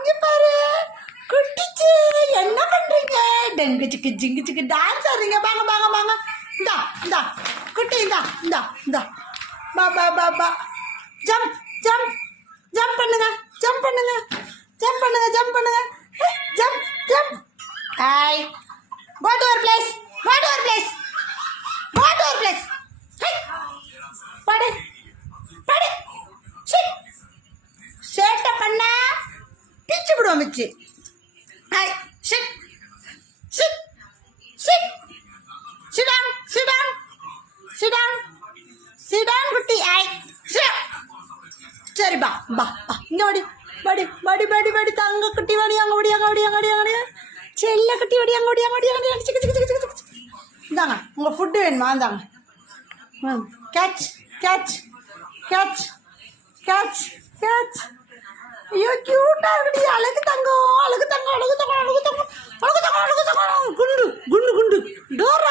இங்க பாரு குட்டிச்சு என்ன பண்றீங்க? டங்கு சிக்கு ஜிங்கு சிக்கு டான்ஸ் ஆடுறீங்க. வாங்க வாங்க வாங்க. இந்தா இந்தா குட்டி இந்தா இந்தா இந்தா பா பா பா பா. ஜம்ப் ஜம்ப் ஜம்ப் பண்ணுங்க ஜம்ப் பண்ணுங்க ஜம்ப் பண்ணுங்க ஜம்ப் பண்ணுங்க jump jump. Hi go to your place go to your place go to your place. Hi படு படு. சிட் சேட்டை பண்ண பிச்சு விடுவோம் மிச்சு. Hi sit sit sit sit down sit down sit down sit down குட்டி. Hi sit. சரி பா பா பா. இங்கே வாடி வாடி வாடி வாடி வாடி. தங்க குட்டி வாடி. அங்கே வாடி அங்கே வாடி அங்கே வாடி அங்கே வாடி. செல்ல குட்டி வாடி அங்கே வாடி அங்கே வாடி அங்கே வாடி. சிக்கு சிக்கு சிக்கு சிக்கு சிக்கு. இந்தாங்க உங்கள் ஃபுட்டு வேணுமா? இந்தாங்க. Catch catch catch catch catch. ஐயோ கியூட்டாக இருக்குடி. அழகு தங்கம் அழகு தங்கம் அழகு தங்கம் அழகு தங்கம் அழகு தங்கம் அழகு தங்கம். குண்டு குண்டு குண்டு டோரா